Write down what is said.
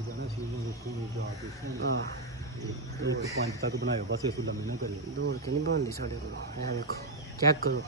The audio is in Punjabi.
ਜਾਣਾ ਸੀ ਉਹਨਾਂ ਦੇ ਸੂਣੇ ਜਾ ਕੇ ਹਾਂ 5 ਤੱਕ ਬਣਾਇਓ ਬਸ ਇਸ ਤੋਂ ਲੰਮੇ ਨਾ ਕਰਿਓ। ਦੌੜ ਕੇ ਨਹੀਂ ਬਣਦੀ ਸਾਡੇ ਕੋਲ। ਇਹ ਵੇਖੋ ਚੈੱਕ ਕਰੋ।